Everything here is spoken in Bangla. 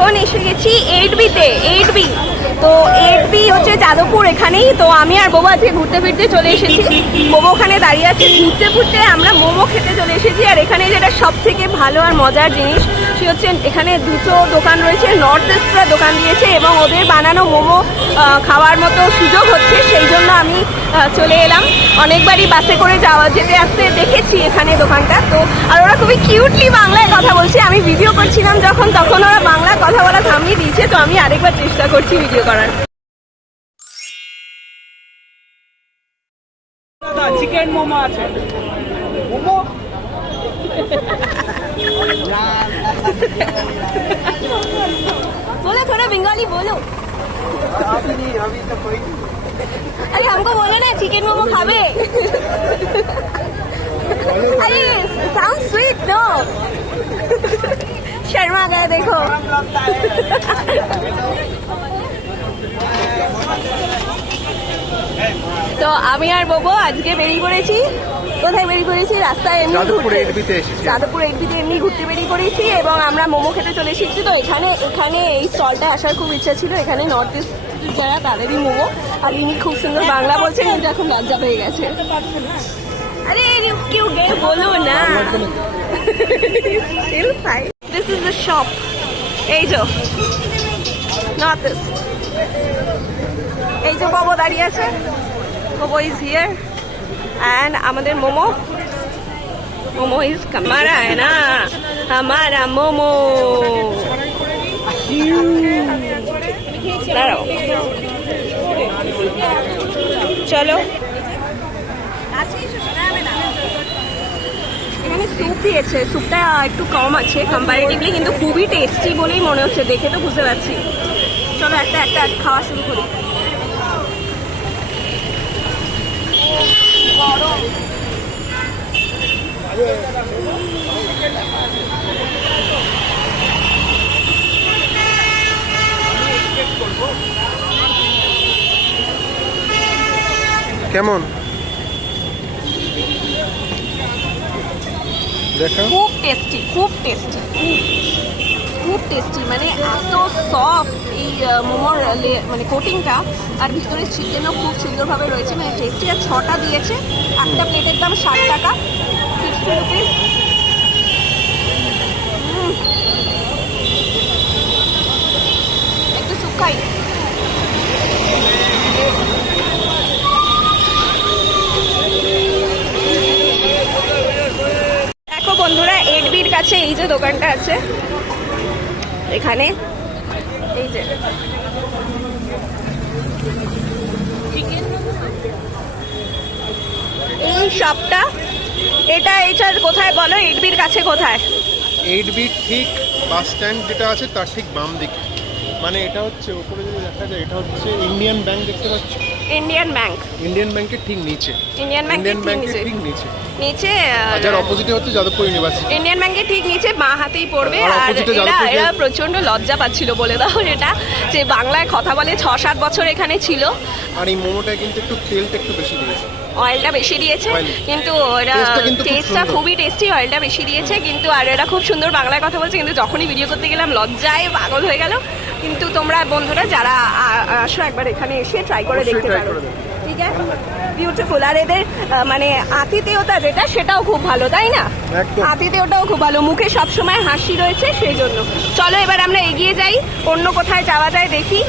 এখন এসে গেছি এইট বিতে এইট বি তো এ হচ্ছে যাদবপুর এখানেই। তো আমি আর বোবো আজকে ঘুরতে ফিরতে চলে এসেছি। বোবো ওখানে দাঁড়িয়ে আছে, ঘুরতে ফুরতে আমরা মোমো খেতে চলে এসেছি। আর এখানে যেটা সব থেকে ভালো আর মজার জিনিস, সে হচ্ছে এখানে দুটো দোকান রয়েছে, নর্থ ইস্টরা দোকান দিয়েছে এবং ওদের বানানো মোমো খাওয়ার মতো সুযোগ হচ্ছে, সেই জন্য আমি চলে এলাম। অনেকবারই বাসে করে যাওয়া যেতে আসতে দেখেছি এখানে দোকানটা। তো, আর ওরা খুবই কিউটলি বাংলায় কথা বলছে। আমি ভিডিও করছিলাম যখন, তখন ওরা বাংলা কথা বলা থামিয়ে দিয়েছে। তো আমি আরেকবার চেষ্টা করছি ভিডিও করার। চিকেন মোমো আছে মোমো बोलो थोड़ा बंगाली बोलो अभी नहीं अभी तो कोई अरे हमको बोलो ना चिकन मोमो खावे अरे साउंड स्वीट नो शर्मा गए देखो তো আমি আর ববো আজকে বেরিয়ে পড়েছি। কোথায় বেরিয়ে পড়েছি? রাস্তায় এমনি যাদবপুর ঘুরতে। এডবিতে যাদবপুর এডবিতে এমনি ঘুরতে বেরিয়ে পড়েছি এবং আমরা মোমো খেতে চলে এসেছি। তো এখানে এখানে এই স্টলটা আসার খুব ইচ্ছা ছিল। এখানে নর্থ ইস্ট যারা তাদেরই মোমো। আর ইনি খুব সুন্দর বাংলা বলছেন কিন্তু এখন লজ্জা পেয়ে গেছে। আরে কেউ গে বলো না। দিস ইজ দ্য শপ এই যে নর্থ ইস্ট এই যে বাবু দাঁড়িয়ে আছে। বাবু ইজ হিয়ার অ্যান্ড আমাদের মোমো মোমো ইজ কামারা है ना हमारा मोमो দাঁড়াও চলো এখানে স্যুপ দিয়েছে স্যুপটা একটু কম আছে কম্পারেটিভলি কিন্তু খুবই টেস্টি বলেই মনে হচ্ছে দেখে তো বুঝতে পারছি চলো একটা একটা খাওয়া শুরু করি গরম কেমন? দেখা। খুব টেস্টি খুব টেস্টি খুব টেস্টি মানে এত সফট এই আহ, মোমোর মানে কোটিংটা আর ভিতরে চিকেনও খুব সুন্দরভাবে রয়েছে মানে টেস্টি আর ছটা দিয়েছে। একটা প্লেটের দাম ষাট টাকা। সিক্সটি রুপিস একটু খাই দেখো বন্ধুরা এডবির কাছে এই যে দোকানটা আছে এখানে এই যে। এই শপটা এটা এটার কোথায় বলো? এডবির কাছে কোথায়? এইট বিট ঠিক বাস স্ট্যান্ড যেটা আছে, তার ঠিক বাম দিকে মানে এটা হচ্ছে, ওপরে যদি দেখা যায়, এটা হচ্ছে ইন্ডিয়ান ব্যাংক দেখতে পাচ্ছ? ইন্ডিয়ান ব্যাংক ইন্ডিয়ান ব্যাংকের ঠিক নিচে। ইন্ডিয়ান ব্যাংকের ঠিক নিচে। ঠিক নিচে নিচে যার অপোজিটে হচ্ছে যাদবপুর ইউনিভার্সিটি ইন্ডিয়ান ব্যাংকের ঠিক নিচে বাঁ হাতেই পড়বে। আর এরা এরা প্রচণ্ড লজ্জা পাচ্ছিল বলে দাও এটা যে বাংলায় কথা বলে ছ সাত বছর এখানে ছিল। আর এই মোমোটা কিন্তু একটু তেলটা একটু বেশি দিয়েছে। অয়েলটা বেশি দিয়েছে কিন্তু ওরা টেস্টটা খুবই টেস্টি অয়েলটা বেশি দিয়েছে কিন্তু আর এরা খুব সুন্দর বাংলায় কথা বলছে কিন্তু যখনই ভিডিও করতে গেলাম লজ্জায় পাগল হয়ে গেল। কিন্তু তোমরা বন্ধুরা যারা আসো একবার এখানে এসে ট্রাই করে দেখতে পারো। ঠিক আছে? বিউটিফুল আর এদের মানে আতিথেয়তা যেটা সেটাও খুব ভালো তাই না। আতিথেয়তাও খুব ভালো। মুখে সবসময় হাসি রয়েছে সেই জন্য চলো এবার আমরা এগিয়ে যাই অন্য কোথায় যাওয়া যায় দেখি।